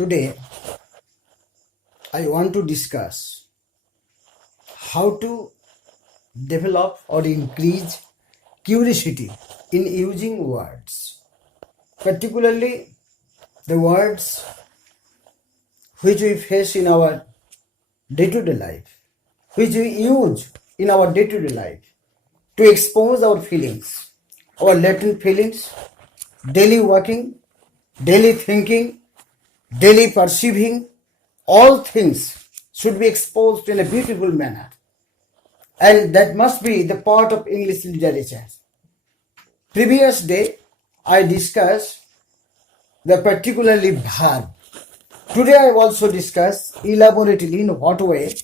Today, I want to discuss how to develop or increase curiosity in using words, particularly the words which we face in our day-to-day life, which we use in our day-to-day life to expose our feelings, our latent feelings, daily working, daily thinking, daily perceiving. All things should be exposed in a beautiful manner, and that must be the part of English literature. Previous day I discussed the particularly verb. Today I also discuss elaborately in what way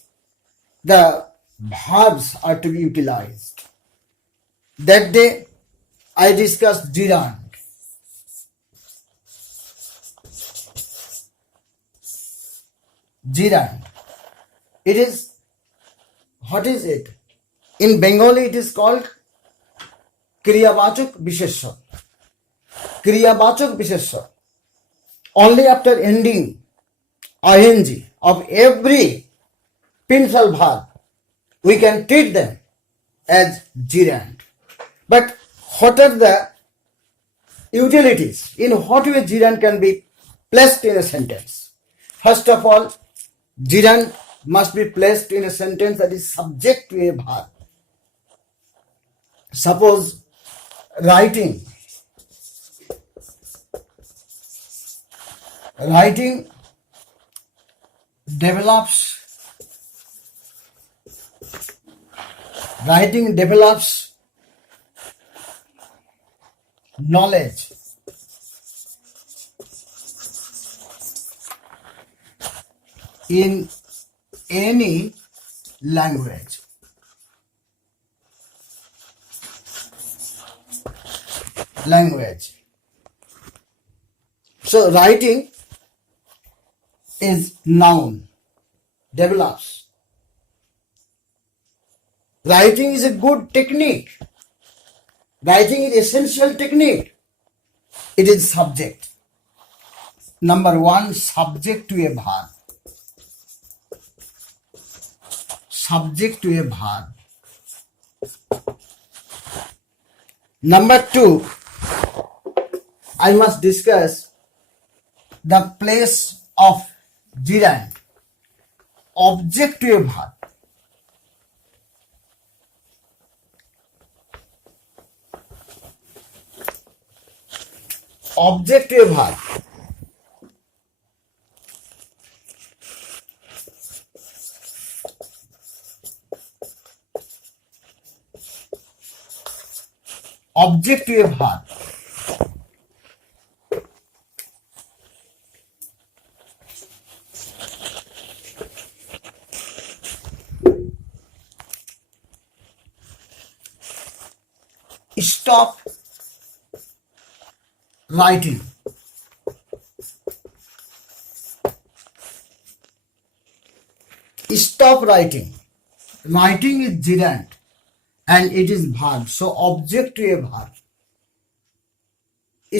the verbs are to be utilized. That day I discussed gerund. Gerund. It is, what is it? In Bengali it is called Kriyabachak Bishesha. Kriyabachak Bishesha. Only after ending ing of every pencil verb we can treat them as gerund. But what are the utilities? In what way gerund can be placed in a sentence? First of all, gerund must be placed in a sentence that is subject to a verb. Suppose writing develops knowledge. In any language. So writing is noun, develops. Writing is a good technique. Writing is essential technique. It is subject. Number one, subject to a verb. Subject to a verb. Number two, I must discuss the place of gerund. Object to a verb. Object to a verb. Object to a verb. Stop writing. Stop writing. Writing is gerund and it is verb. So object to a verb.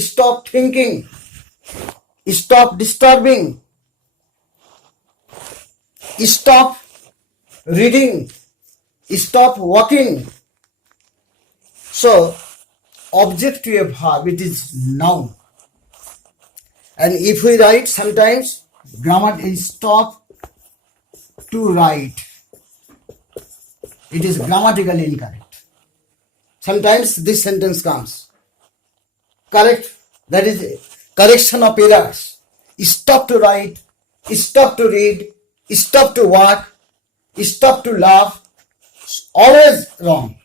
Stop thinking. Stop disturbing. Stop reading. Stop walking. So object to a verb, it is noun. And if we write, sometimes grammar is stop to write. It is grammatically incorrect. Sometimes this sentence comes correct, that is correction of errors. Stop to write, stop to read, stop to walk, stop to laugh. Always wrong.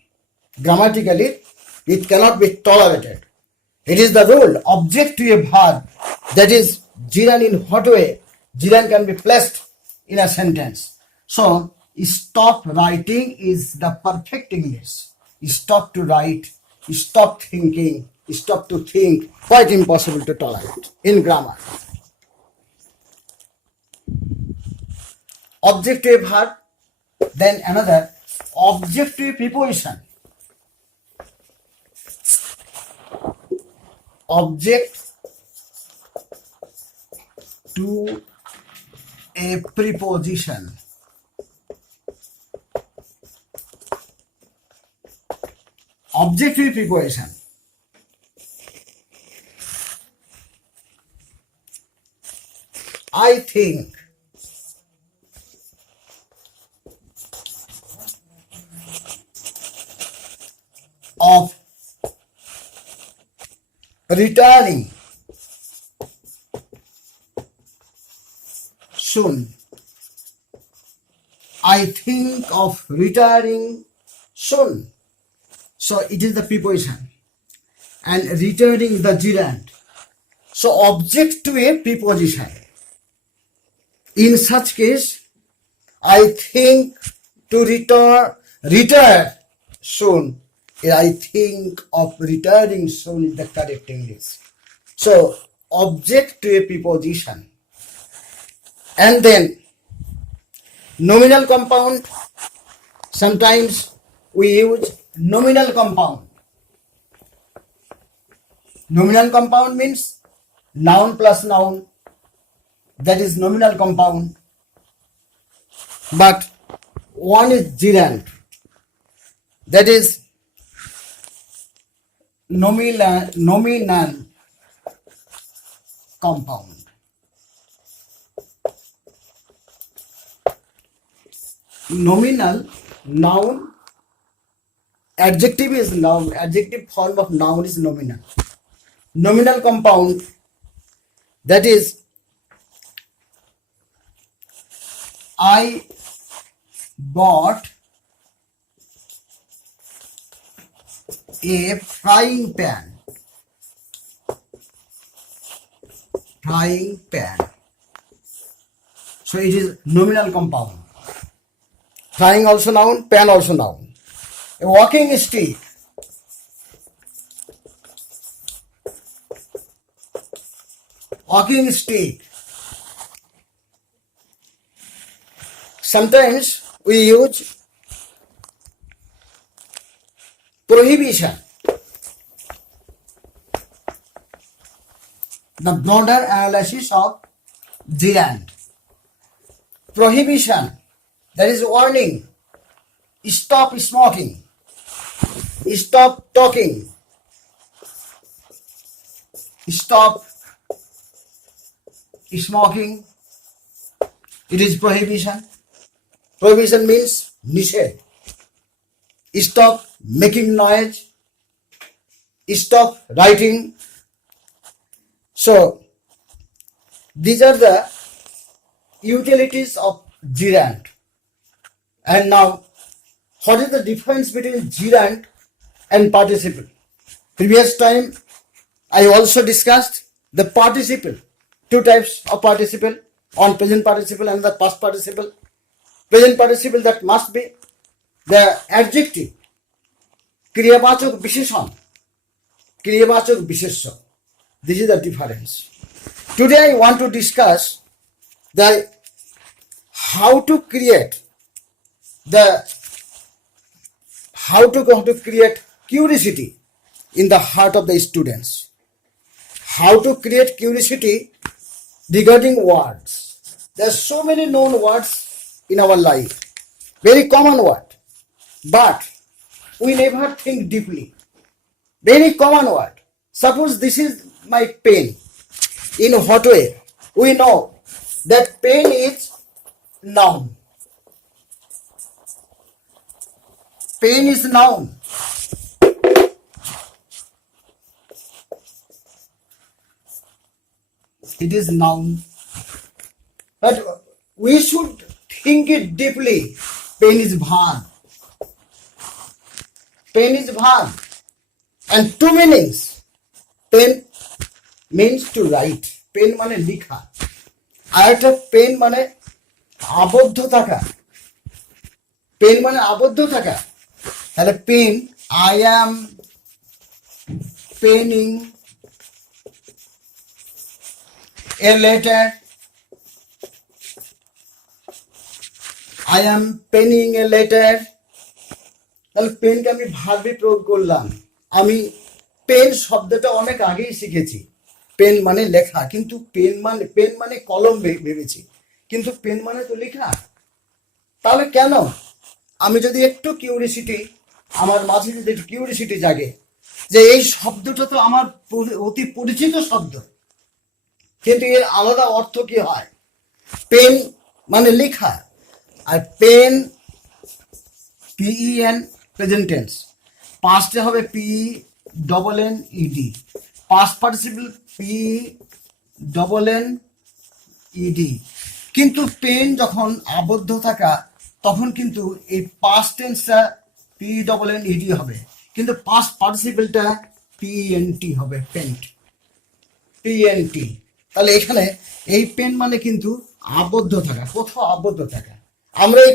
Grammatically, it cannot be tolerated. It is the rule. Object to a verb, that is gerund. In what way gerund can be placed in a sentence? So stop writing is the perfect English. Stop to write, stop thinking, stop to think. Quite impossible to tolerate in grammar. Object to a verb. Then another, object to a preposition. Object to to a preposition. Object to a preposition. I think. Of returning soon. I think of returning soon. So it is the preposition and returning is the gerund. So object to a preposition. In such case, I think to return soon. I think of returning soon is the correct English. So object to a preposition. And then nominal compound. Sometimes we use nominal compound. Nominal compound means noun plus noun. That is nominal compound. But one is gerund. That is nominal compound. Nominal noun. Adjective is noun. Adjective form of noun is nominal. Nominal compound, that is I bought a frying pan. Frying pan. So it is nominal compound. Frying also noun, pan also noun. A walking stick. Walking stick. Sometimes we use prohibition. The broader analysis of gerund. Prohibition, that is warning. Stop smoking. Stop talking. Stop smoking. It is prohibition. Prohibition means nished. Stop making noise. Stop writing. So these are the utilities of gerund. And now, what is the difference between gerund and participle? Previous time I also discussed the participle. Two types of participle, on present participle and the past participle. Present participle, that must be the adjective, kriyabachak bisheshan, kriyabachak bishesha. This is the difference. Today I want to discuss the how to create curiosity in the heart of the students. How to create curiosity regarding words. There are so many known words in our life, very common word, but we never think deeply. Very common word. Suppose this is my pen. In what way? We know that pen is noun. Pen is noun. It is noun. But we should think it deeply. Pen is verb. Pen is verb. And two meanings. Pen means to write. Pen মানে লিখা। আর একটা পেন মানে আবদ্ধ থাকা। পেন মানে আবদ্ধ থাকা। তাহলে pen, I am penning a letter. I am penning a letter. তাহলে পেনকে আমি ভার্বে প্রয়োগ করলাম। আমি পেন শব্দটা অনেক আগেই শিখেছি। পেন মানে লেখা, কিন্তু পেন মানে কলম ভেবেছি, কিন্তু পেন মানে তো লেখা। তাহলে কেন? আমি যদি একটু কিউরিসিটি, আমার মাঝে যদি একটু কিউরিসিটি জাগে যে এই শব্দটা তো আমার অতি পরিচিত শব্দ, কিন্তু এর আলাদা অর্থ কি হয়? পেন মানে লেখা, আর পেন PEN প্রেজেন্ট টেন্স, পাস্টে হবে PENNED, পাস্ট পার্টিসিপল PENNED। কিন্তু পেন যখন আবদ্ধ থাকা তখন কিন্তু এই পাস্ট টেন্সটা PENNED হবে, কিন্তু পাস্ট পার্টিসিপলটা PENT হবে, পেন্ট, PNT। তাহলে এখানে এই পেন মানে কিন্তু আবদ্ধ থাকা, কোথাও আবদ্ধ থাকা। আমরা এই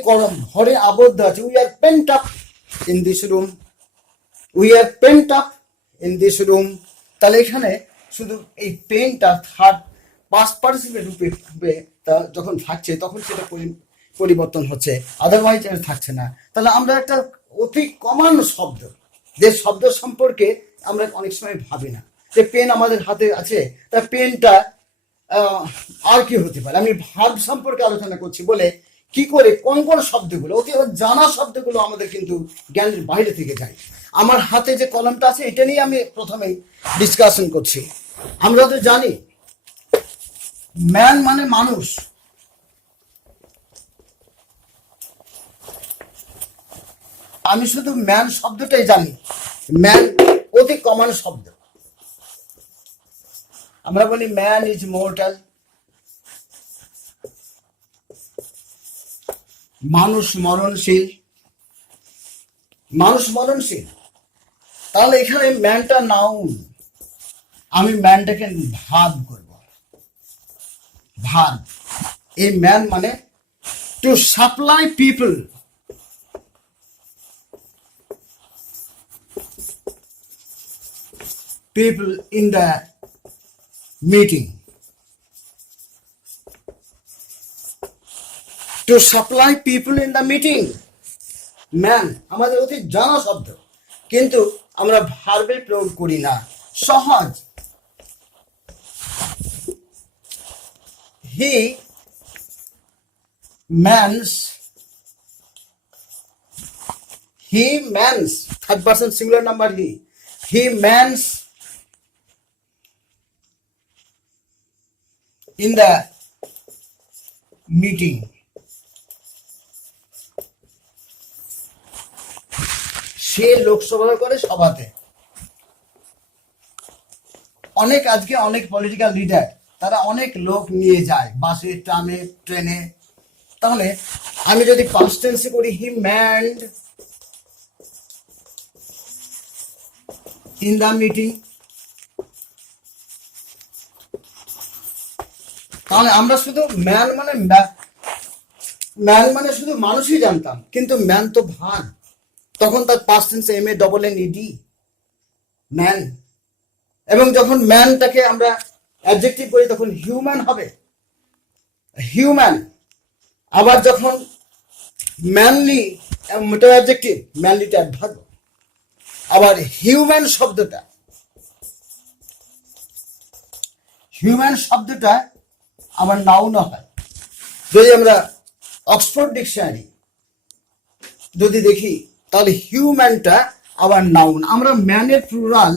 ঘরে আবদ্ধ আছি, we are pent up in this room, we are pent up in this room. তাহলে এখানে শুধু এই পেনটা থার্ড পাস্ট পার্টিসিপেল রূপে যখন থাকছে তখন সেটা পরিবর্তন হচ্ছে, আদারওয়াইজ এটা থাকছে না। তাহলে আমরা একটা অতি কমন শব্দ, যে শব্দ সম্পর্কে আমরা অনেক সময় ভাবি না, যে পেন আমাদের হাতে আছে, তা পেনটা আর কি হতে পারে। আমি ভার্ব সম্পর্কে আলোচনা করছি বলে কি করে কোন কোন শব্দগুলো, অতি জানা শব্দগুলো আমাদের কিন্তু জ্ঞানের বাইরে থেকে যায়। আমার হাতে যে কলমটা আছে এটা নিয়ে আমি প্রথমেই ডিসকাশন করছি। আমরা তো জানি ম্যান মানে মানুষ, আমি শুধু ম্যান শব্দটাই জানি, ম্যান অতি কমন শব্দ। আমরা বলি ম্যান ইজ মর্টাল, মানুষ মরণশীল, মানুষ মরণশীল। তাহলে এখানে ম্যানটা নাউন, আমি ম্যানটাকে ভাব করব, ভাব। এই ম্যান মানে to supply people, people in the meeting, to supply people in the meeting। Man আমাদের অতি জানা শব্দ, কিন্তু আমরা ভার্বের প্রয়োগ করি না। সহজ, he means, he means, third person singular number he means in the meeting। সে লোকসভা করে সভাতে। অনেক আজকে অনেক পলিটিক্যাল লিডার তারা অনেক লোক নিয়ে যায় বাসে, ট্রামে, ট্রেনে। তাহলে আমি যদি পাস্ট টেন্সে করি হি ম্যানড ইন দ্য মিটিং, তাহলে আমরা শুধু ম্যান মানে শুধু মানুষই জানতাম, কিন্তু ম্যান তো ভার্ব, তখন তার পাস্ট টেন্সে MANNED, ম্যান। এবং যখন ম্যানটাকে আমরা অ্যাডজেক্টিভ করি তখন হিউম্যান হবে, হিউম্যান। আবার যখন ম্যানলি, এটা অ্যাডজেক্টিভ, ম্যানলিটা অ্যাডভার্ব। আবার হিউম্যান শব্দটা আবার নাউনও হয়। যদি আমরা অক্সফোর্ড ডিকশনারি যদি দেখি তাহলে হিউম্যানটা আবার নাউন। আমরা ম্যানের প্লুরাল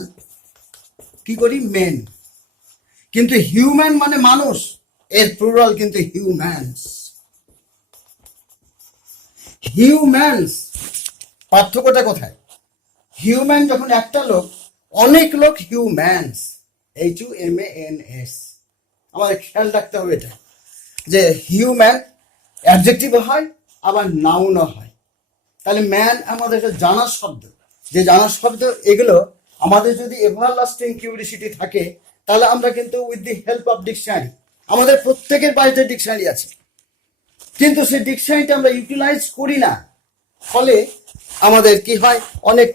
কি করি? মেন, কিন্তু হিউম্যান মানে মানুষ, এর প্লুরাল কিন্তু হিউম্যানস। হিউম্যানস, পার্থক্যটা কোথায়? হিউম্যান যখন একটা লোক, অনেক লোক হিউম্যানস, HUMANS। আমাদের খেয়াল রাখতে হবে এটা, যে হিউম্যান অ্যাডজেক্টিভ হয় আবার নাউনও হয়। তাহলে ম্যান আমাদের একটা জানা শব্দ, যে জানা শব্দ এগুলো আমাদের যদি এভারলাস্টিং কিউরিসিটি থাকে তাহলে আমরা কিন্তু with the help of dictionary, আমাদের প্রত্যেকের বাড়িতে ডিকশনারি আছে, কিন্তু সেই ডিকশনারিটা আমরা ইউটিলাইজ করি না। ফলে আমাদের কি হয়, অনেক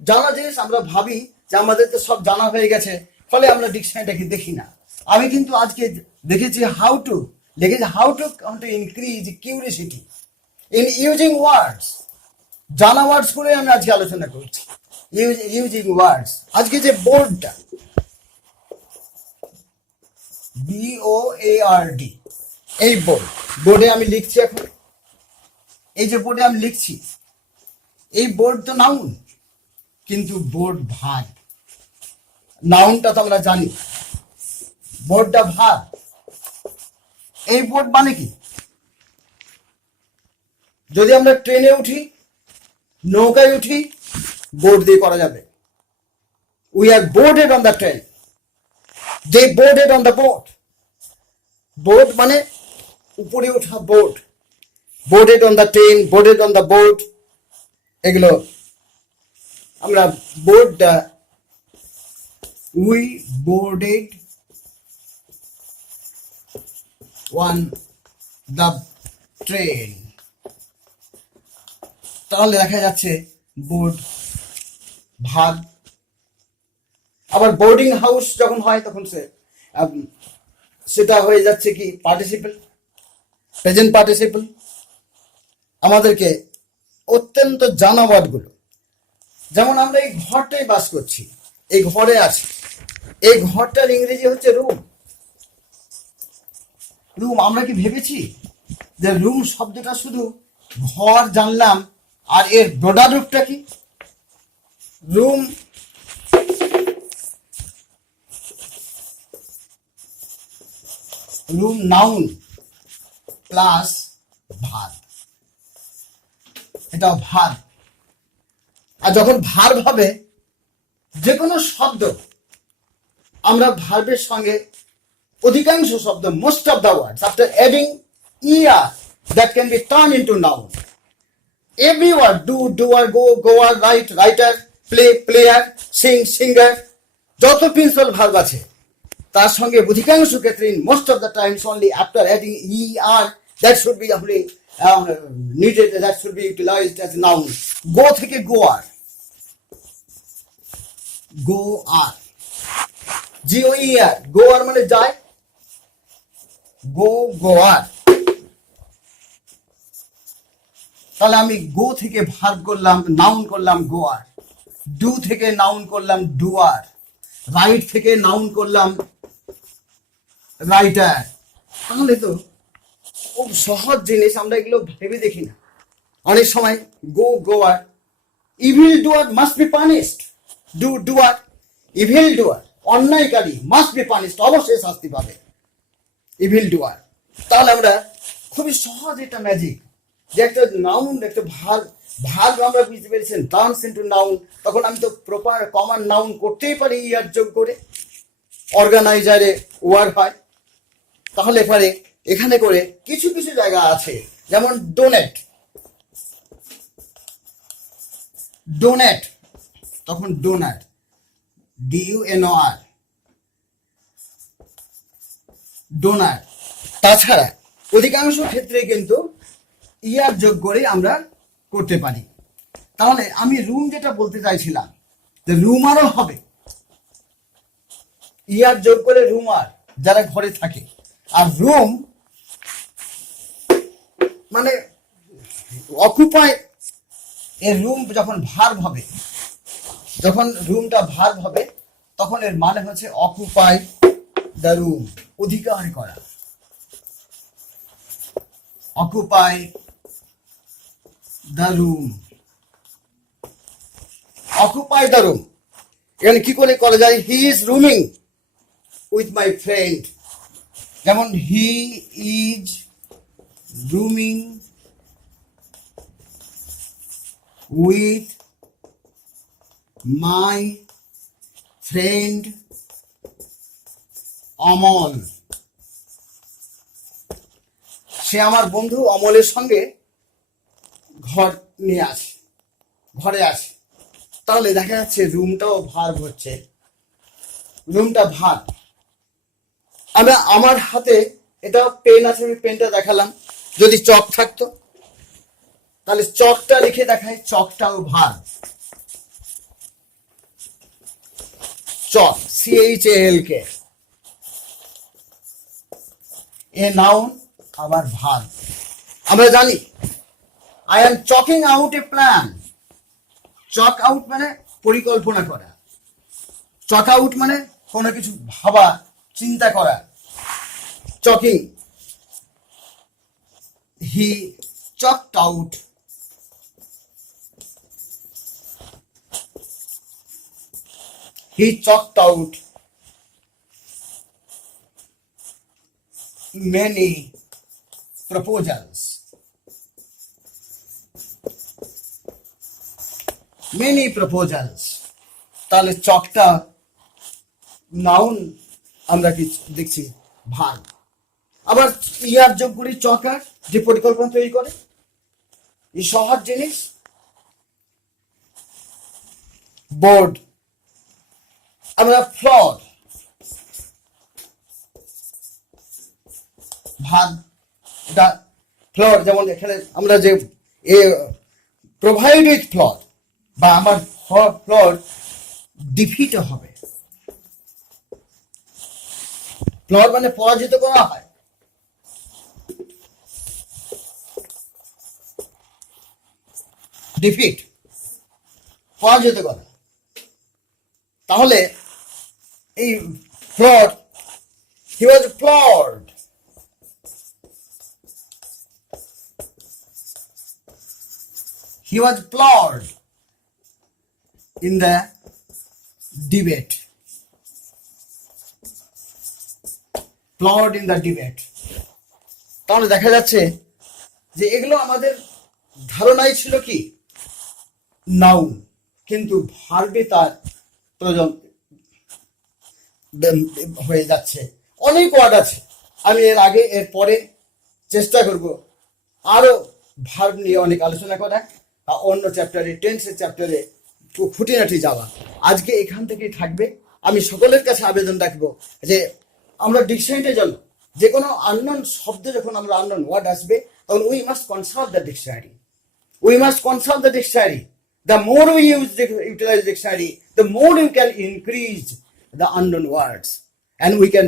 জানা জিনিস আমরা ভাবি যে আমাদের তো সব জানা হয়ে গেছে, ফলে আমরা ডিকশনারিটাকে দেখি না। আমি কিন্তু আজকে দেখেছি how to increase curiosity in using ওয়ার্ডস। জানা ওয়ার্ডস করে আমি আজকে আলোচনা করছি, ইউজিং ওয়ার্ডস। আজকে যে বোর্ডটা, BOARD, এই বোর্ডে আমি লিখছি এখন, এই যে বোর্ডে আমি লিখছি, এই বোর্ড তো নাউন, কিন্তু বোর্ড ভার্ব। নাউনটা তো আমরা জানি, বোর্ডটা ভার্ব। এই বোর্ড মানে কি? যদি আমরা ট্রেনে উঠি, নৌকায় উঠি, বোর্ড দিয়ে করা যাবে। We are boarded on the train, they boarded on the boat. Board মানে উপরে ওঠা, board. Boarded on the train, boarded on the boat, এগুলো আমরা বোর্ডটা we boarded on the train, তাহলে দেখা যাচ্ছে বোর্ড ভার্ব। আবার বোর্ডিং হাউস যখন হয় তখন সেটা হয়ে যাচ্ছে কি পার্টিসিপল, প্রেজেন্ট পার্টিসিপল। আমাদেরকে অত্যন্ত জানা ওয়ার্ডগুলো, যেমন আমরা এই ঘরটাই বাস করছি, এই ঘরে আছি, এই ঘরটার ইংরেজি হচ্ছে রুম। রুম, আমরা কি ভেবেছি যে রুম শব্দটা শুধু ঘর জানলাম, আর এর ব্রডার রূপটা কি? রুম নাউন প্লাস ভার্ব, এটা ভার্ব। আর যখন ভার্ব হবে, যে কোনো শব্দ আমরা ভার্বের সঙ্গে অধিকাংশ শব্দ, most of the words after adding er that can be turned into noun. Every word, do, doer, go, goer, write, writer, play, player, sing, singer, যত প্রিন্সিপাল ভার্ব আছে তার সঙ্গে অধিকাংশ ক্ষেত্রে, most of the Times only after adding er, that should be only needed, that should be utilized as noun. Go থেকে goer, goer, goer, goer মানে যায়, goer। তাহলে আমি গো থেকে ভার্ব করলাম, নাউন করলাম গোয়ার, ডু থেকে নাউন করলাম ডুয়ার, রাইট থেকে নাউন করলাম রাইটার। তাহলে তো খুব সহজ জিনিস, আমরা এগুলো ভেবে দেখি না অনেক সময়। Go, goer. Evil doer must be punished, do, doer. Evil doer, অন্যায়কারী, মাস্ট বি পানিশড, অবশ্যই শাস্তি পাবে, ইভিল ডুয়ার। তাহলে আমরা খুবই সহজ, এটা ম্যাজিক, যে একটা নাউন, একটা ভার্ব আমরা বুঝতে পেরেছেন, টার্নস ইনটু নাউন। তখন আমি তো প্রপার কমন নাউন করতেই পারি ইয়ার যোগ করে, অর্গানাইজারে ওয়ার হয়। তাহলে পরে এখানে করে কিছু কিছু জায়গা আছে, যেমন ডোনেট, ডোনেট, তখন ডোনার, DUNOR, ডোনার। তাছাড়া অধিকাংশ ক্ষেত্রে কিন্তু ইয়ার যোগ করে আমরা করতে পারি। তাহলে আমি রুম যেটা বলতে চাইছিলাম, যে রুমারও হবে, ইয়ার যোগ করে রুমার, যারা ঘরে থাকে। আর রুম মানে অকুপাই, এর রুম যখন ভার্ব হবে, যখন রুমটা ভার্ব হবে, তখন এর মানে হচ্ছে অকুপাই দ্য রুম, অধিকার করা, occupy the room, occupy the room. এখানে কি করে করা যায়? He is rooming with my friend, যেমন he is rooming with my friend Amal. সে আমার বন্ধু অমলের সঙ্গে ঘরে আসে। তাহলে দেখা যাচ্ছে রুমটাও ভার্ব হচ্ছে, রুমটা ভার্ব। আমার হাতে এটা পেন আছে, আমি পেনটা দেখালাম। যদি চক থাকতো তাহলে চকটা লিখে দেখায়, চকটাও verb. Chalk, CHALK, a noun আবার ভার্ব। আমরা জানি I am chalking out a plan. Chalk out মানে পরিকল্পনা করা, চক আউট মানে কোনো কিছু ভাবা, চিন্তা করা। chalking. He chalked out many proposals. তাহলে চকটা নাউন, আমরা কি দেখছি ভার্ব। আবার ইয়ার যোগ করি চকার, যে পরিকল্পনা তৈরি করে, এই সহজ জিনিস। বোর্ড, আমরা ফ্লোর, ভার্ব, এটা ফ্লোর। যেমন এখানে আমরা যে প্রোভাইড উইথ ফ্লোর, বা আমার ফ্লোর ডিফিট হবে। ফ্লোর মানে পরাজিত করা হয়। ডিফিট, পরাজিত করা। তাহলে এই floor, he was floored. He was floored in the debate. Floored in the debate. তাহলে দেখা যাচ্ছে যে এগুলো আমাদের ধারণাই ছিল কি নাউন, কিন্তু ভার্বে তার প্রয়োজন হয়ে যাচ্ছে। অনেক ওয়ার্ড আছে, আমি এর পরে চেষ্টা করব আরো ভার্ব নিয়ে অনেক আলোচনা করা, অন্য চ্যাপ্টারে, টেন্সের চ্যাপ্টারে খুঁটিনাটি যাওয়া। আজকে এখান থেকেই থাকবে। আমি সকলের কাছে আবেদন রাখবো যে আমরা ডিকশনারিতে যাবো, যে কোনো আননোন শব্দ যখন আমরা আননোন ওয়ার্ড আসবে, তখন we must consult the dictionary. The more we utilize dictionary, the more you can increase the unknown words, and we can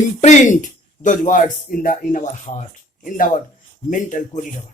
imprint those words in our heart, in our mental corridor.